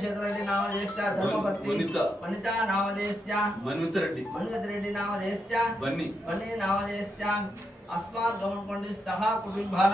చతురెడ్డి నామదేశ ధర్మభక్తి వనిత. నామదేశ మన్విత రెడ్డి మన్విత రెడ్డి నామదేశ బన్ని బన్ని నామదేశ అస్మాత్ సహా కుటుంబాల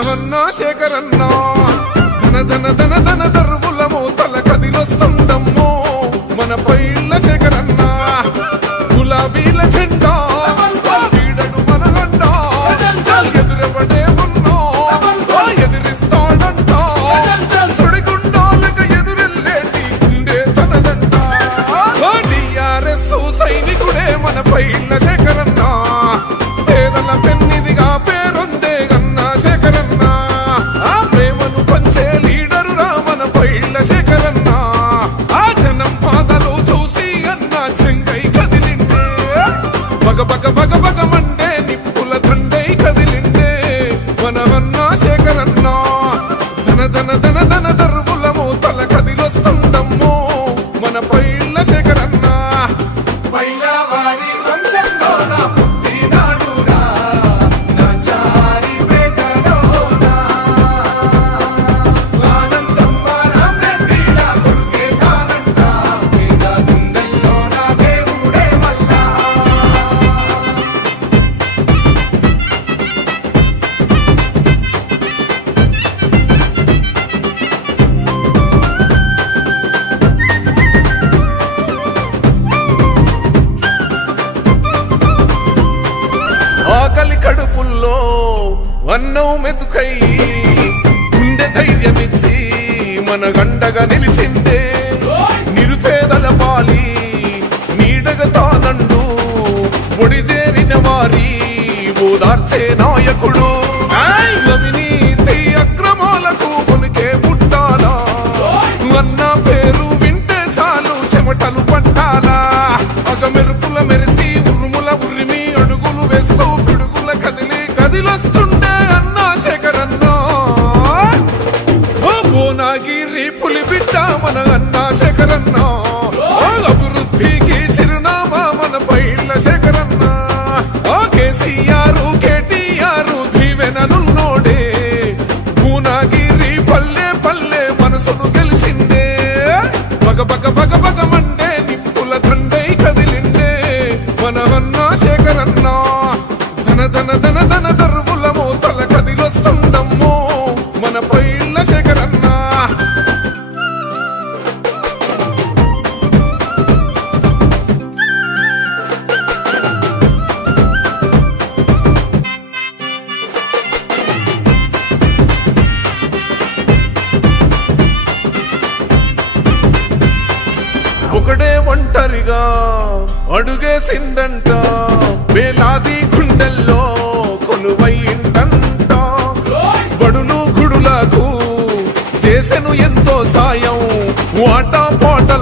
శేఖరన్నో శేఖరన్నో. ధన ధన ధన ధన కడుపుల్లో వన్నవు మెతుకై గుండె ధైర్యమిచ్చి మన గండగా నిలిసిందే. నిరుపేదల పాలి నీడగ తానండు పొడిజేరిన వారి ఓదార్చే నాయకుడు. వాటా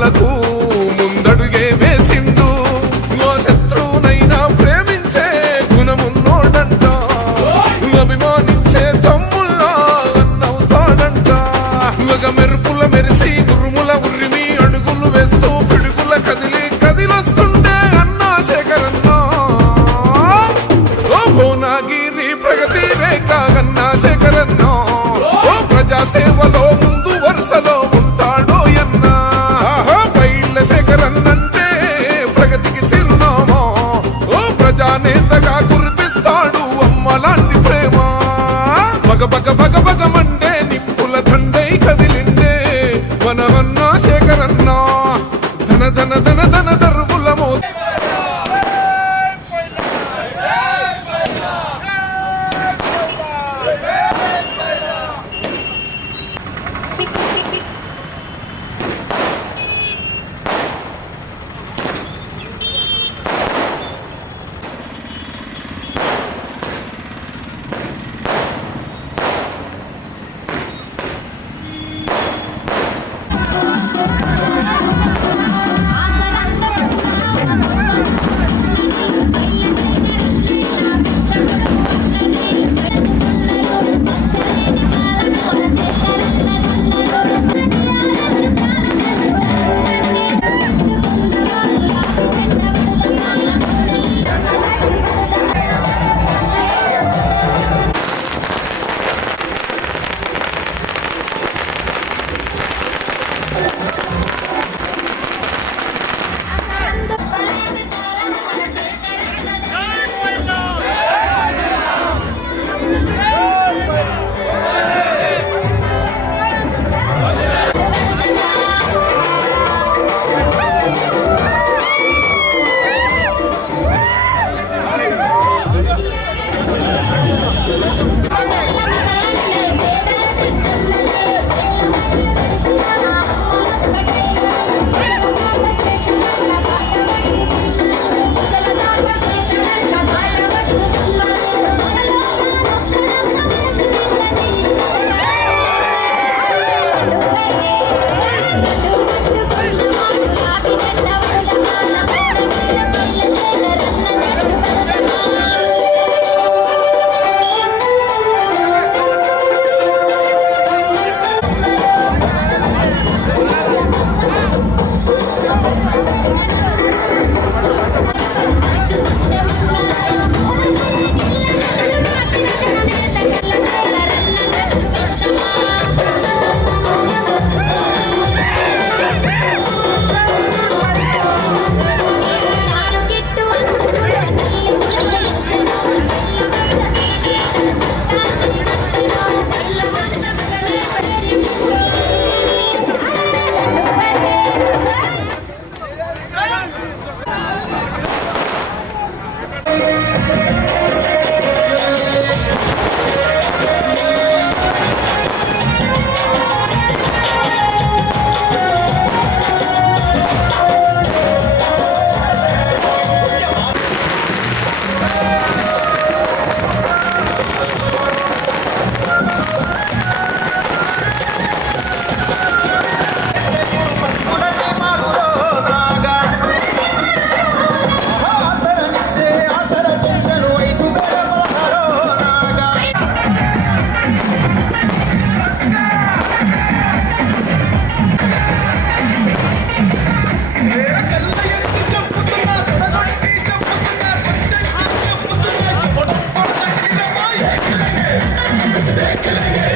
back and I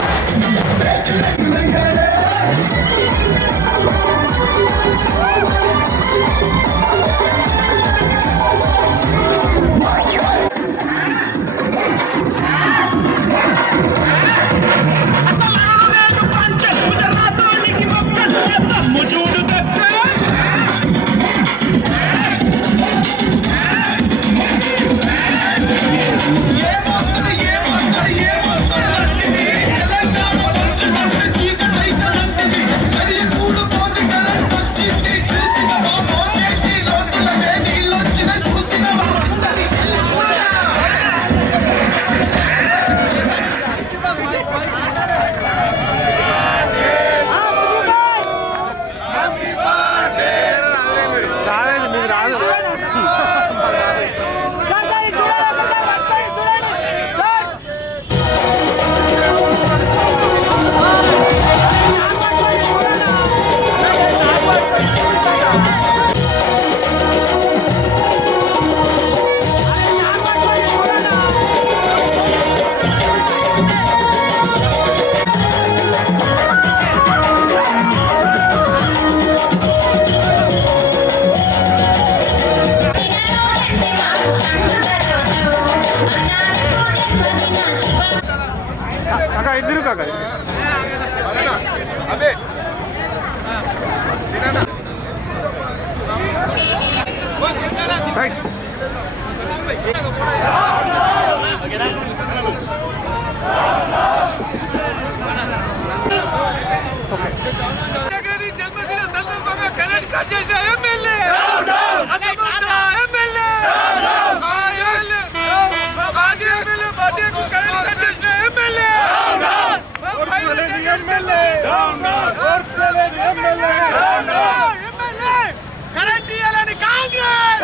కరెంట్ ఇయ్యాలని కాంగ్రెస్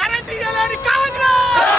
కరెంట్ ఇయ్యాలని కాంగ్రెస్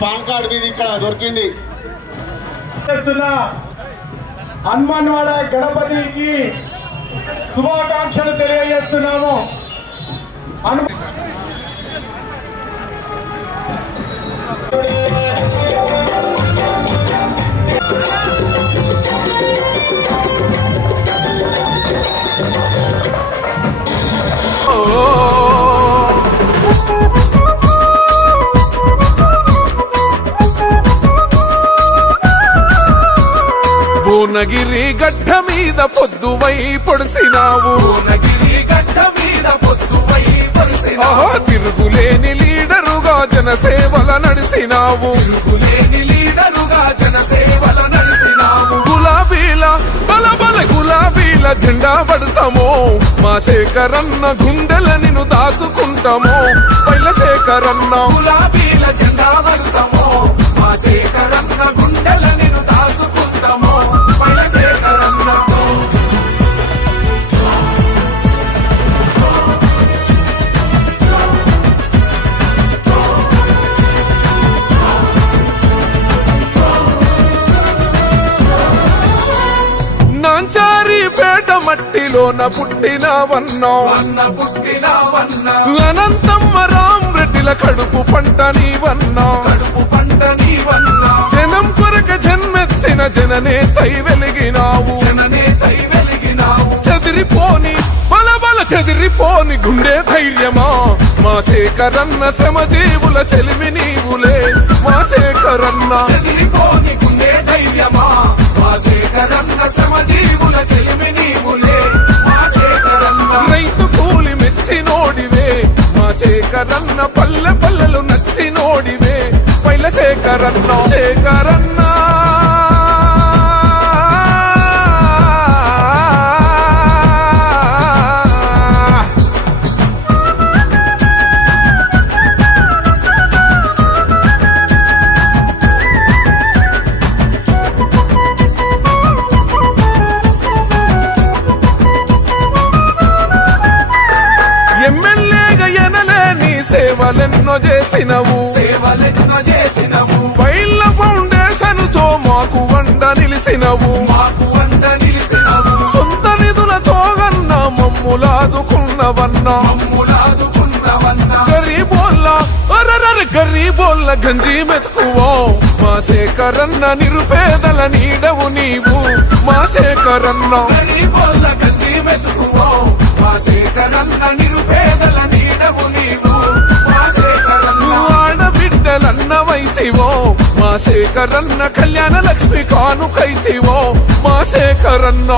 పాన్ కార్డు మీద ఇక్కడ దొరికింది. హనుమాన్వాడ గణపతికి శుభాకాంక్షలు తెలియజేస్తున్నాము. అను భువనగిరి గడ్డ మీద పొద్దువై పొడిసినావు. గడ్డ మీద పొడిసినావు. తిరుగులేని లీడరుగా జనసేవల నడిసినావు. తిరుగులేని లీడరుగా జనసేవల నడిసినావు. గులాబీల బల బల గులాబీల జెండా పడతామో. మా శేఖరన్న గుండెల నిన్ను దాసుకుంటామో. పైల శేఖరన్న గులాబీల జెండా పడతామో. మా శేఖరన్న గుండెల నిన్ను దాసు నాంచారి పేట మట్టిలోన పుట్టినవన్నో పుట్టినవన్నా అనంతమ్మ రామరెడ్డిల కడుపు పంట నీవన్నా కడుపు పంట నీవన్నా జనం కొరక జన్మెత్తిన జననే తై వెలిగినావు. జననే తై వెలిగినావు. చెదిరిపోని బల బల చెదిరిపోని గుండె ధైర్యమా? మా శేఖరన్న శ్రమజీవుల చెలిమి నీవులే. మా శేఖరన్న చెదిరిపోని గుండె ధైర్యమా? మా శేఖరన్న శ్రమజీవుల చెలిమి నీవులే. మా శేఖరన్న రైతు కూలి మెచ్చి నోడివే. మా శేఖరన్న పల్లె పల్లెలు నచ్చి నోడివే. పైల శేఖరన్న శేఖరన్న. చేసినవు. సేవలెన్నో చేసినవు. బైళ్ళ ఫౌండేషన్తో మాకు వండ నిలిసినవు. మాకు వండ నిలిసినవు. సొంత నిధులతో గన్న మమ్ములాదుకున్నవన్నా. మమ్ములాదుకున్నవన్నా. గరీబోళ్ళ అరరర గరీబోళ్ళ గంజి మెతుకువో. మా శేఖరన్న నిరుపేదల నీడవు నీవు. మా శేఖరన్న గరీబోళ్ళ గంజి మెతుకువో. మా శేఖరన్న నిరుపేదల నీడవు నీవు. ఆడబిడ్డలన్నవైతివో మా శేఖరన్న కళ్యాణ లక్ష్మి కానుకైతివో మా శేఖరన్న.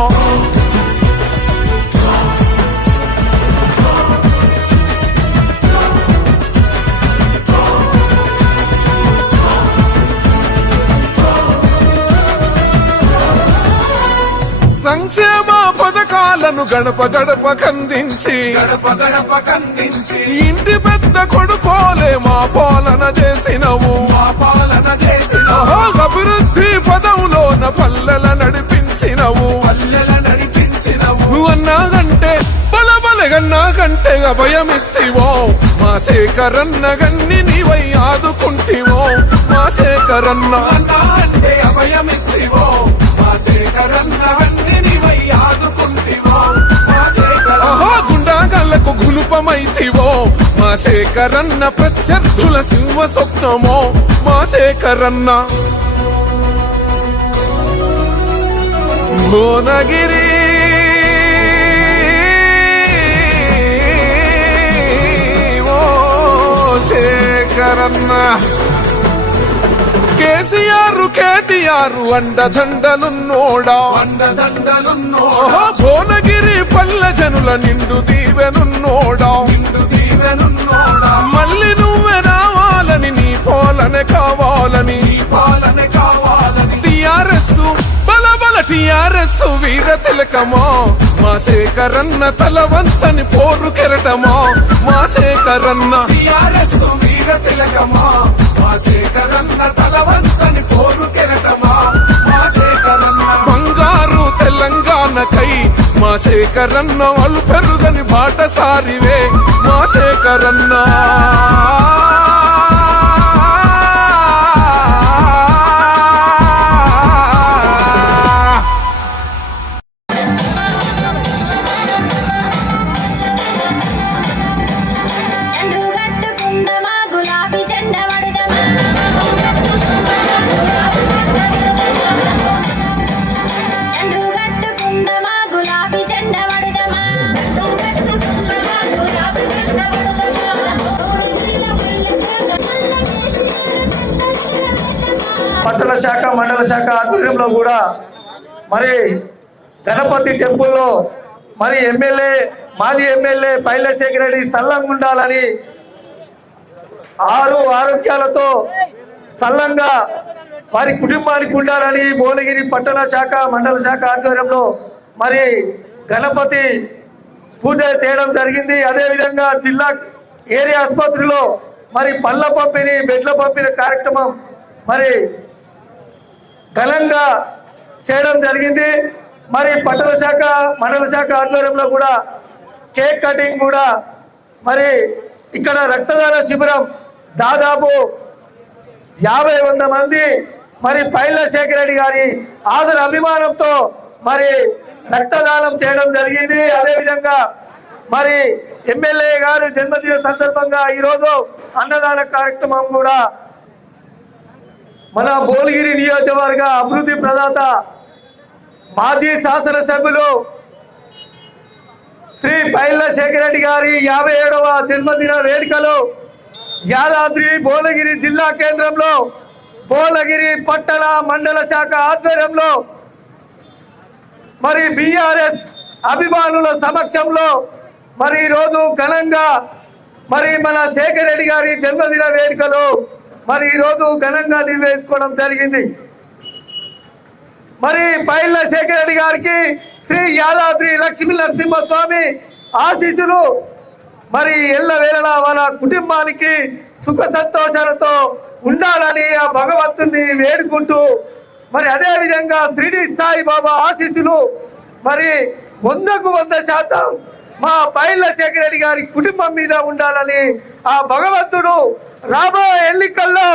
సంక్షేమ పథకాలను గడప గడప కందించి. గడప గడప కందించి ఇంటి పెద్ద కొడుకోలే మా పాలన చేసినవు. మా పాలన చేసినవు అభివృద్ధి పదవులోన పల్లెల నడిపించినవు. పల్లెల నడిపించినవు అన్నాగంటే బల బలగన్నాగంటే అభయమిస్తివో. మా శేఖరన్న గన్ని నీవై ఆదుకుంటివో. మా శేఖరన్న అన్నా అంటే అభయమిస్తివో. మా శేఖరన్న గన్ని నీవై ఆదుకుంటివో మా శేఖరన్న. మా శేఖరన్న ప్రత్యర్థుల సింహ స్వప్నమో మా శేఖరన్న. భువనగిరి. ఓ శేఖరన్న. కేసీఆర్ కేటీఆర్ అండదండలున్నోడా అండదండలున్నోడా భువనగిరి పల్లె జనుల నిండు దీవెనున్నోడా? నిండు దీవెనున్నోడా? మళ్ళీ నువ్వే రావాలని నీ పాలనే కావాలని. నీ పాలనే కావాలని. టిఆర్ఎస్ బల బల టిఆర్ఎస్ వీర తిలకమా? మా శేఖరన్న తల వంచని పోరు కెరటమా? మా శేఖరన్న టిఆర్ఎస్ వీర తిలకమా? మా శేఖరన్న తల వంచని పోరు కెరటమా? మా శేఖరన్న బంగారు తెలంగాణకై మా శేఖరన్న వాళ్ళు పెరుగని బాట సారివే మా శేఖరన్న గణపతి టెంపుల్లో మరి ఎమ్మెల్యే మాజీ ఎమ్మెల్యే పైలశేఖర్ రెడ్డి సల్లంగా ఉండాలని ఆరు ఆరోగ్యాలతో సల్లంగా వారి కుటుంబానికి ఉండాలని భువనగిరి పట్టణ శాఖ మండల శాఖ ఆధ్వర్యంలో మరి గణపతి పూజ చేయడం జరిగింది. అదేవిధంగా జిల్లా ఏరియా ఆసుపత్రిలో మరి పళ్ళ పంపిణీ బెడ్ల పంపిణీ కార్యక్రమం మరి ఘనంగా చేయడం జరిగింది. మరి పట్టణ శాఖ మండల శాఖ ఆధ్వర్యంలో కూడా కేక్ కటింగ్ కూడా మరి ఇక్కడ రక్తదాన శిబిరం దాదాపు యాభై వంద మంది మరి పైల శేఖర్ రెడ్డి గారి ఆదర అభిమానంతో మరి రక్తదానం చేయడం జరిగింది. అదేవిధంగా మరి ఎమ్మెల్యే గారు జన్మదిన సందర్భంగా ఈరోజు అన్నదాన కార్యక్రమం కూడా మన భువనగిరి నియోజకవర్గ అభివృద్ధి ప్రదాత మాజీ శాసనసభ్యులు శ్రీ పైల్ల శేఖర్ రెడ్డి గారి యాభై ఏడవ జన్మదిన వేడుకలు యాదాద్రి భువనగిరి జిల్లా కేంద్రంలో భువనగిరి పట్టణ మండల శాఖ ఆధ్వర్యంలో మరి బీఆర్ఎస్ అభిమానుల సమక్షంలో మరి ఈరోజు ఘనంగా మరి మన శేఖర్ రెడ్డి గారి జన్మదిన వేడుకలు మరి ఈరోజు ఘనంగా నిర్వహించుకోవడం జరిగింది. మరి పైళ్ళ శేఖర్ రెడ్డి గారికి శ్రీ యాదాద్రి లక్ష్మీ నరసింహస్వామి ఆశీస్సులు. మరి ఎల్ల వేళ వాళ్ళ కుటుంబానికి సుఖ సంతోషాలతో ఉండాలని ఆ భగవంతుని వేడుకుంటూ మరి అదే విధంగా శ్రీడి సాయిబాబా ఆశీస్సులు. మరి వందకు వంద శాతం మా పైళ్ళ శేఖర్ రెడ్డి గారి కుటుంబం మీద ఉండాలని ఆ భగవంతుడు రాబోయే ఎన్నికల్లో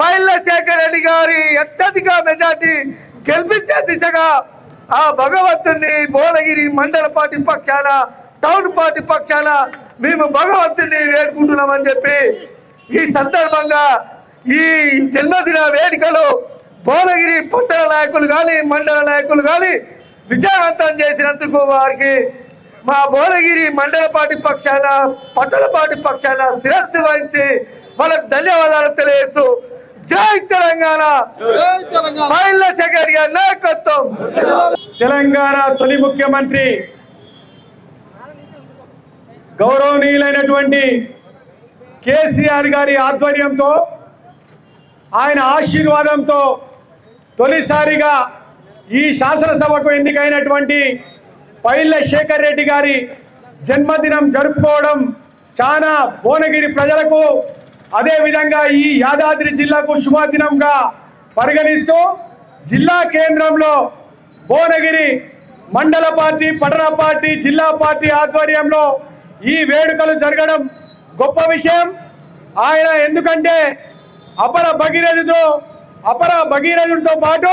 పైళ్ళ శేఖర్ రెడ్డి గారి అత్యధిక మెజార్టీ గెలిపించే దిశగా ఆ భగవంతుని భువనగిరి మండల పార్టీ పక్షాన టౌన్ పార్టీ పక్షాన మేము భగవంతుని వేడుకుంటున్నామని చెప్పి ఈ సందర్భంగా ఈ జన్మదిన వేడుకలు భువనగిరి పట్టణ నాయకులు కానీ మండల నాయకులు కానీ విజయవంతం చేసినందుకు వారికి మా భువనగిరి మండల పార్టీ పక్షాన పట్టణ పార్టీ పక్షాన శిరస్సు వహించి వాళ్ళకు ధన్యవాదాలు తెలియజేస్తూ జై తెలంగాణ. గారి నాయకత్వం. తెలంగాణ తొలి ముఖ్యమంత్రి. గౌరవనీయులైనటువంటి కేసీఆర్ గారి ఆధ్వర్యంతో ఆయన ఆశీర్వాదంతో తొలిసారిగా ఈ శాసనసభకు ఎన్నికైనటువంటి పైళ్ళ శేఖర్ రెడ్డి గారి జన్మదినం జరుపుకోవడం చాలా భువనగిరి ప్రజలకు అదేవిధంగా ఈ యాదాద్రి జిల్లాకు శుభదినంగా పరిగణిస్తూ జిల్లా కేంద్రంలో భువనగిరి మండల పార్టీ పట్టణ పార్టీ జిల్లా పార్టీ ఆధ్వర్యంలో ఈ వేడుకలు జరగడం గొప్ప విషయం. ఆయన ఎందుకంటే అపర భగీరథుడు అపర భగీరథుడితో పాటు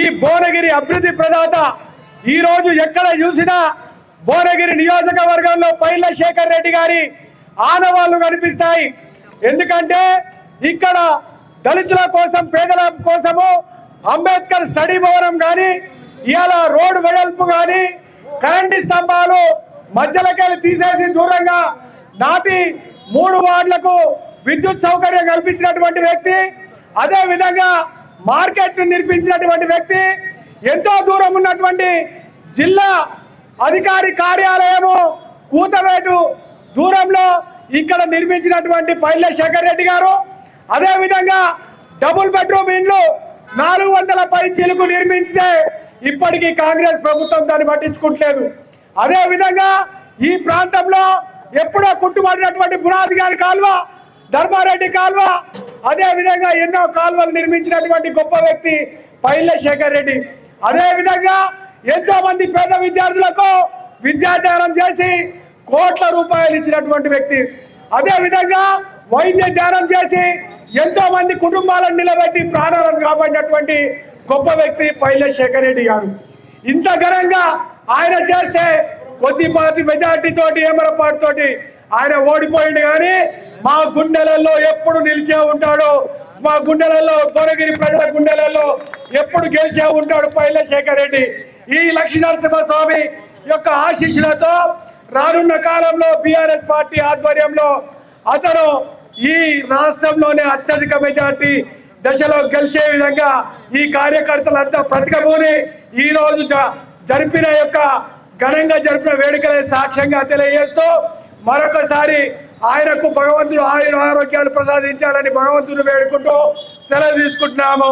ఈ భువనగిరి అభివృద్ధి ప్రదాత ఈ రోజు ఎక్కడ చూసినా భువనగిరి నియోజకవర్గంలో పైల శేఖర్ రెడ్డి గారి ఆనవాళ్ళు కనిపిస్తాయి. ఎందుకంటే ఇక్కడ దళితుల కోసం పేదల కోసము అంబేద్కర్ స్టడీ భవనం కానీ ఇవాళ రోడ్డు వెడల్పు కానీ కరెంటు స్తంభాలు మధ్యలోకెళ్ళి తీసేసి దూరంగా నాటి మూడు వార్డులకు విద్యుత్ సౌకర్యం కల్పించినటువంటి వ్యక్తి అదే విధంగా మార్కెట్ను నిర్మించినటువంటి వ్యక్తి ఎంతో దూరం ఉన్నటువంటి జిల్లా అధికారి కార్యాలయము కూతవేటు దూరంలో ఇక్కడ నిర్మించినటువంటి పైల శేఖర్ రెడ్డి గారు అదేవిధంగా డబుల్ బెడ్రూమ్ ఇండ్లు నాలుగు వందల పై చిలుకు నిర్మించితే ఇప్పటికీ కాంగ్రెస్ ప్రభుత్వం దాన్ని పట్టించుకుంటలేదు. అదేవిధంగా ఈ ప్రాంతంలో ఎప్పుడో కుట్టుబడినటువంటి పునాది గారి కాల్వ ధర్మారెడ్డి కాల్వ అదేవిధంగా ఎన్నో కాల్వలు నిర్మించినటువంటి గొప్ప వ్యక్తి పైల శేఖర్ రెడ్డి. అదేవిధంగా ఎంతోమంది ఎంతో మంది పేద విద్యార్థులకు విద్యాధ్యానం చేసి కోట్ల రూపాయలు ఇచ్చినటువంటి వ్యక్తి. అదే విధంగా వైద్య ధ్యానం చేసి ఎంతో మంది కుటుంబాలను నిలబెట్టి ప్రాణాలను కాపాడినటువంటి గొప్ప వ్యక్తి పైల శేఖర్ రెడ్డి గారు. ఇంత ఘనంగా ఆయన చేస్తే కొద్దిపాటి మెజార్టీ తోటి ఏమరపాటుతోటి ఆయన ఓడిపోయింది కానీ మా గుండెలలో ఎప్పుడు నిలిచే ఉంటాడు మా గుండెలలో భువనగిరి ప్రజల గుండెలలో ఎప్పుడు గెలిచే ఉంటాడు పైల శేఖర్ రెడ్డి. ఈ లక్ష్మీ నరసింహ స్వామి యొక్క ఆశీస్సులతో రానున్న కాలంలో బీఆర్ఎస్ పార్టీ ఆధ్వర్యంలో అతను ఈ రాష్ట్రంలోనే అత్యధిక మెజార్టీ దశలో గెలిచే విధంగా ఈ కార్యకర్తలంతా ప్రతికబోని ఈ రోజు జ- జరిపిన యొక్క ఘనంగా జరిపిన వేడుకలే సాక్ష్యంగా తెలియజేస్తూ మరొకసారి ఆయనకు భగవంతుడు ఆయుర ఆరోగ్యాలు ప్రసాదించాలని భగవంతుని వేడుకుంటూ సెలవు తీసుకుంటున్నాము.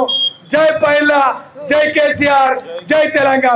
జై పైల్లా జై కేసీఆర్ జై తెలంగాణ.